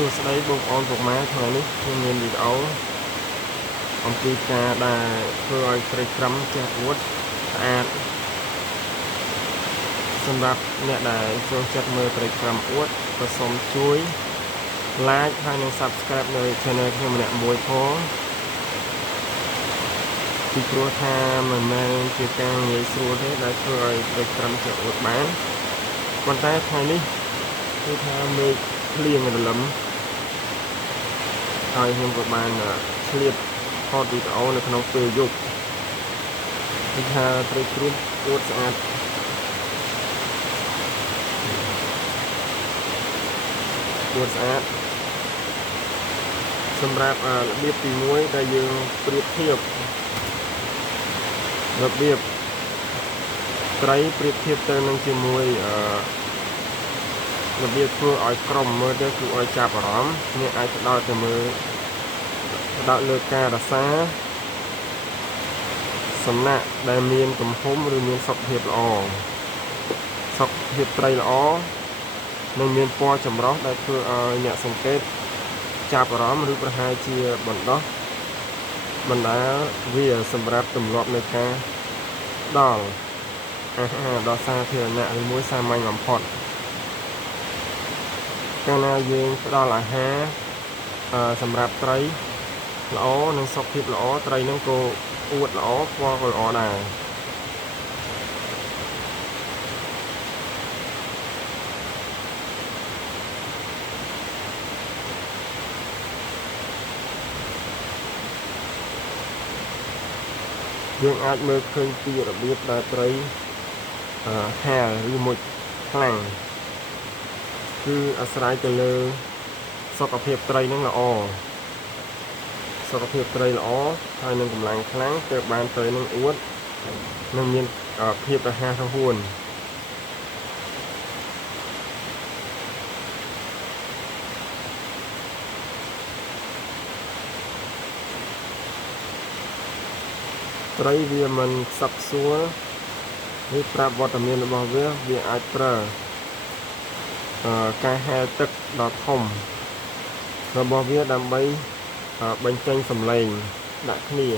សួស្តីបងប្អូនពុកម៉ែថ្ងៃនេះខ្ញុំមានវីដេអូអំពីការដែលធ្វើឲ្យត្រីក្រំចេះអួតស្អាតសម្រាប់អ្នកដែលចូលចិត្តមើលត្រីក្រំអួតក៏សូមជួយ like ហើយនិង subscribe នៅ channel ខ្ញុំម្នាក់មួយផងពីព្រោះថាមិនមែនជាការងាយស្រួលទេដែលធ្វើឲ្យត្រីក្រំចេះអួតបានប៉ុន្តែថ្ងៃនេះគឺថាមេឃភ្លៀងរលឹមហើយខ្ញុំក៏បានឆ្លៀតថតវីដេអូនៅក្នុងពេលយប់គឺថាត្រីគ្រួមអួតស្អាតសម្រាប់របៀបទី1ដែលយើងប្រៀបធៀបរបៀបត្រីប្រៀបធៀបទៅនឹងជាមួយរបៀបធ្វើឲ្យក្រុមមើលទៅគឺឲ្យចាប់អារម្មណ៍អ្នកអាចផ្ដោតទៅមើលផ្ដោតលើការរក្សាសំណាក់ដែលមានទំហំឬមានសុខភាពល្អសុខភាពត្រីល្អនិងមានពណ៌ចម្រុះដែលធ្វើឲ្យអ្នកសង្កេតចាប់អារម្មណ៍ឬប្រហែលជាបណ្ដាវាសម្រាប់ទម្លាប់នៃការដល់អាហារដល់សាធារណៈឬមួយសាមញ្ញបំផុតកាលណាយើងផ្ដល់អាហារសម្រាប់ត្រីល្អនិងសុខភាពល្អត្រីនឹងក៏អួតល្អពណ៌ក៏ល្អដែរយើងអាចមើលឃើញពីរបៀបដែលត្រីហាលឬមុជខ្លាំងគឺអាស្រ័យទៅលើសុខភាពត្រីនឹងល្អសុខភាពត្រីល្អហើយនឹងកម្លាំងខ្លាំងទើបបានត្រីនឹងអួតនិងមានភាពរហ័សរហួនត្រីវាមិនខ្សឹបខ្សួលឬប្រាប់វត្តមានរបស់វាអាចប្រើការហែលទឹកដ៏ធំរបស់វាដើម្បីបញ្ចេញសំឡេងដាក់គ្នា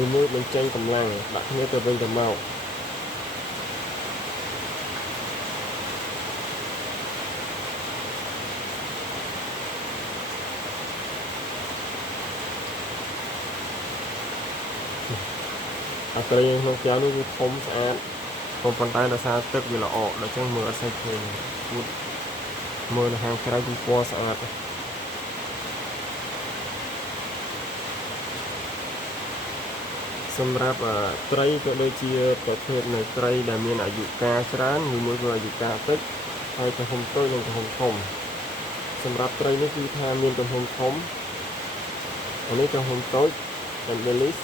ឬមួយបញ្ចេញកម្លាំងដាក់គ្នាទៅវិញទៅមកអាត្រីក្នុងកែវនេះវាធំស្អាតប៉ុន្តែដោយសារទឹកវាល្អដល់ចឹងមើលអត់សូវឃើញមើលនៅខាងក្រៅគឺពណ៌ស្អាតសម្រាប់ត្រីក៏ដូចជាប្រភេទនៃត្រីដែលមានអាយុកាលច្រើនឬមួយក៏អាយុកាលតិចហើយទំហំតូចនិងទំហំធំសម្រាប់ត្រីនេះគឺថាមានទំហំធំអានេះទំហំតូចEndelis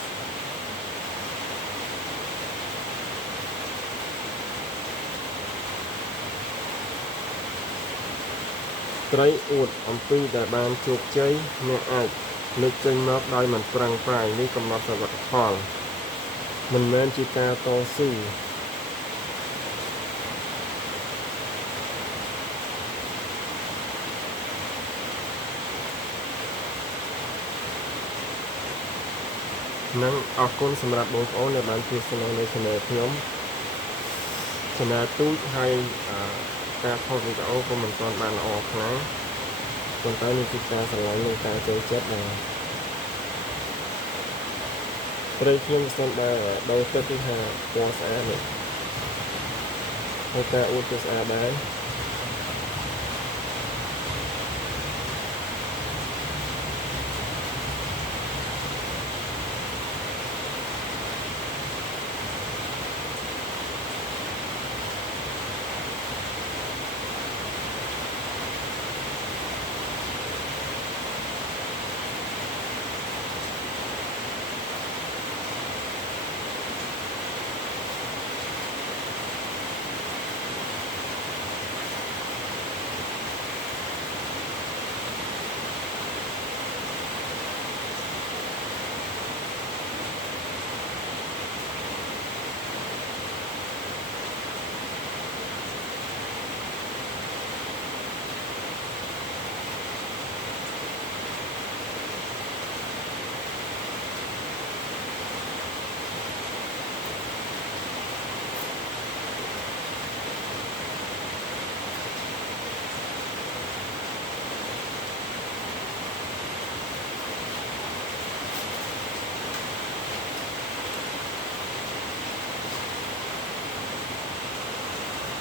ត្រីអួតអំពីដែលបានជោគជ័យអ្នកអាចលើកចេញមកដោយមិនប្រឹងប្រែងនេះកំណត់សវត្ថផលមិនមែនជាការតស៊ូនិងអរគុណសម្រាប់បងប្អូនដែលបានទស្សនានៅ channel ខ្ញុំ channel ទូចហើយការថតវីដេអូក៏មិនទាន់បានល្អខ្លាំងប៉ុន្តែនេះជាការស្រឡាញ់និងការចូលចិត្តដែរត្រីខ្ញុំស្ទើរតែដោយទឹកគឺថាពណ៌ស្អាតនេះហើយការអួតក៏ស្អាតដែរ